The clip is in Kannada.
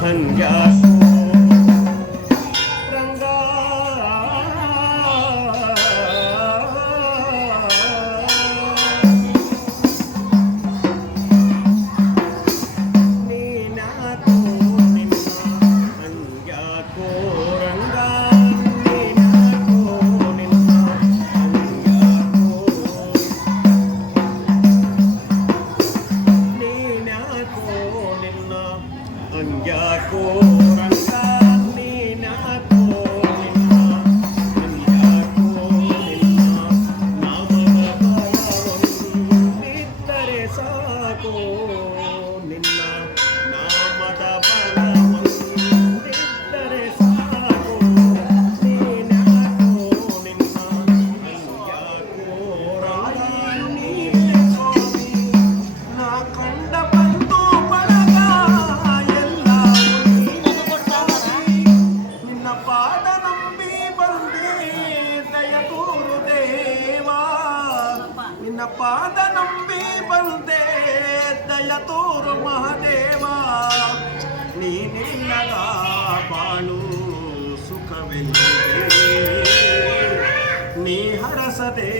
ಹಂಗ್ಯಾಕೋ ರಂಗ ನೀನಾಕೋ ನಿನ್ನ ಹಂಗ್ಯಾಕೋ ರಂಗ ನೀನಾಕೋ ನಿನ್ನ ಹಂಗ್ಯಾಕೋ ನೀನಾಕೋ ನಿನ್ನ ಹಂಗ್ಯಾಕೋ ರಂಗ ನೀನಾಕೋ ನಿನ್ನ ಹಂಗ್ಯಾಕೋ ನಿನ್ನ ನಾಮದ ಬಲವೊಂದಿದ್ದರೆ ಸಾಕೋ ನಿನ್ನ ನಾಮದ ಬಲವೊಂದಿದ್ದರೆ ಸಾಕೋ ನೀನಾಕೋ ನಿನ್ನ ಹಂಗ್ಯಾಕೋ ರಂಗ ನೀನೇ ಸ್ವಾಮಿ ನಾ ಕಂಡ ಬಂತು ಬಳಗ ಎಲ್ಲ ನಿನ್ನ ಪಾದ ನಂಬಿ ಬಂದೆ ದಯ ತೋರು ದೇವಾ ನಿನ್ನ ಪಾದ ನಂಬಿ ಬಂದೆ ದಯ ತೋರು ಮಹಾದೇವ ನೀನಿಲ್ಲದ ಬಾಳು ಸುಖವೆಲ್ಲಿದೆ ನೀ ಹರಸದೆ